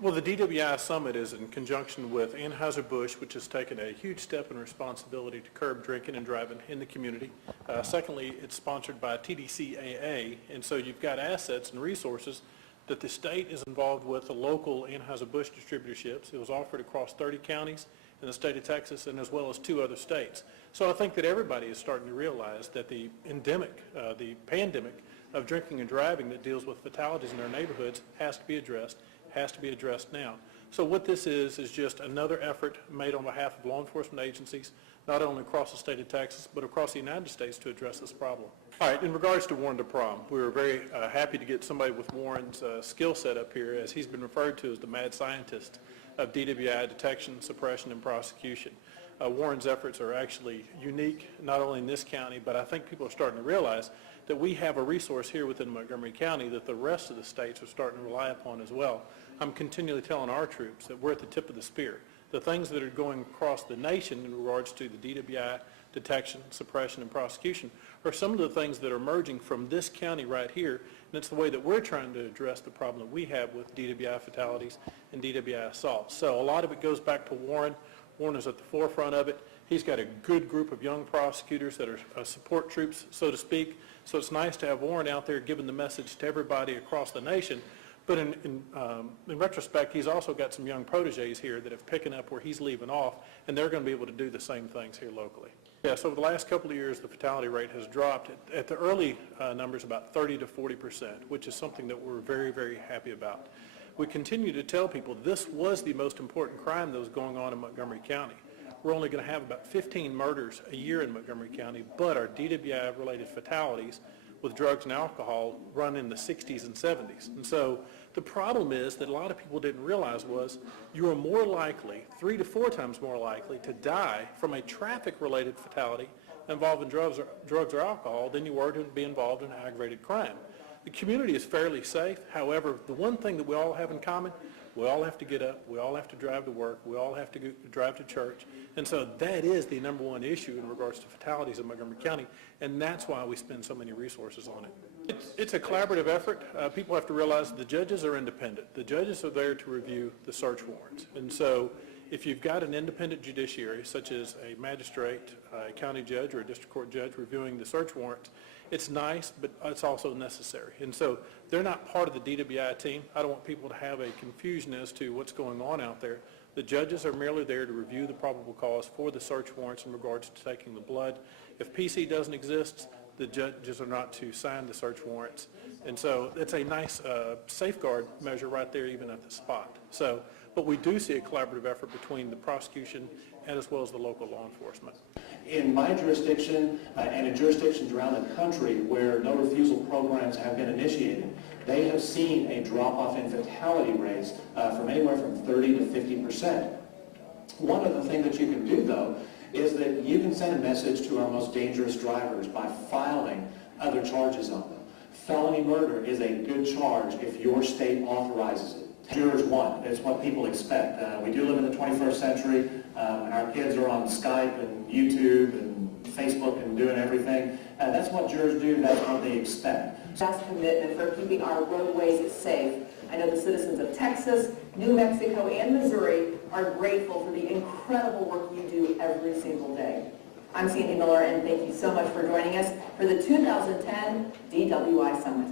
Well, the DWI Summit is in conjunction with Anheuser-Busch, which has taken a huge step in responsibility to curb drinking and driving in the community. Secondly, it's sponsored by TDCAA, and so you've got assets and resources that the state is involved with, the local Anheuser-Busch distributorships. It was offered across 30 counties in the state of Texas and as well as 2 other states. So I think that everybody is starting to realize that the pandemic of drinking and driving that deals with fatalities in our neighborhoods has to be addressed now. So what this is just another effort made on behalf of law enforcement agencies, not only across the state of Texas, but across the United States to address this problem. All right, in regards to Warren DeProm, we were very happy to get somebody with Warren's skill set up here, as he's been referred to as the mad scientist of DWI detection, suppression, and prosecution. Warren's efforts are actually unique, not only in this county, but I think people are starting to realize that we have a resource here within Montgomery County that the rest of the states are starting to rely upon as well. I'm continually telling our troops that we're at the tip of the spear. The things that are going across the nation in regards to the DWI detection, suppression, and prosecution are some of the things that are emerging from this county right here, and it's the way that we're trying to address the problem that we have with DWI fatalities and DWI assaults. So a lot of it goes back to Warren. Warren is at the forefront of it. He's got a good group of young prosecutors that are support troops, so to speak. So it's nice to have Warren out there giving the message to everybody across the nation. But in retrospect, he's also got some young proteges here that have picking up where he's leaving off, and they're going to be able to do the same things here locally. Yeah, so over the last couple of years, the fatality rate has dropped at the early numbers about 30 to 40%, which is something that we're very, very happy about. We continue to tell people this was the most important crime that was going on in Montgomery County. We're only going to have about 15 murders a year in Montgomery County, but our DWI-related fatalities with drugs and alcohol run in the 60s and 70s. And so the problem is that a lot of people didn't realize was you are more likely, 3 to 4 times more likely, to die from a traffic-related fatality involving drugs or alcohol than you were to be involved in aggravated crime. The community is fairly safe. However, the one thing that we all have in common, we all have to get up, we all have to drive to work, we all have to drive to church. And so that is the #1 issue in regards to fatalities in Montgomery County, and that's why we spend so many resources on it. It's a collaborative effort. People have to realize the judges are independent. The judges are there to review the search warrants. And so if you've got an independent judiciary, such as a magistrate, a county judge, or a district court judge reviewing the search warrants, it's nice, but it's also necessary. And so they're not part of the DWI team. I don't want people to have a confusion as to what's going on out there. The judges are merely there to review the probable cause for the search warrants in regards to taking the blood. If PC doesn't exist, the judges are not to sign the search warrants. And so it's a nice safeguard measure right there, even at the spot. So, but we do see a collaborative effort between the prosecution and as well as the local law enforcement. In my jurisdiction and in jurisdictions around the country where no refusal programs have been initiated, they have seen a drop-off in fatality rates from anywhere from 30 to 50%. One of the things that you can do, though, is that you can send a message to our most dangerous drivers by filing other charges on them. Felony murder is a good charge if your state authorizes it. Jurors want. It's what people expect. We do live in the 21st century. Our kids are on Skype and YouTube and Facebook and doing everything. That's what jurors do. That's what they expect. Vast commitment for keeping our roadways safe. I know the citizens of Texas, New Mexico, and Missouri are grateful for the incredible work you do every single day. I'm Sandy Miller, and thank you so much for joining us for the 2010 DWI Summit.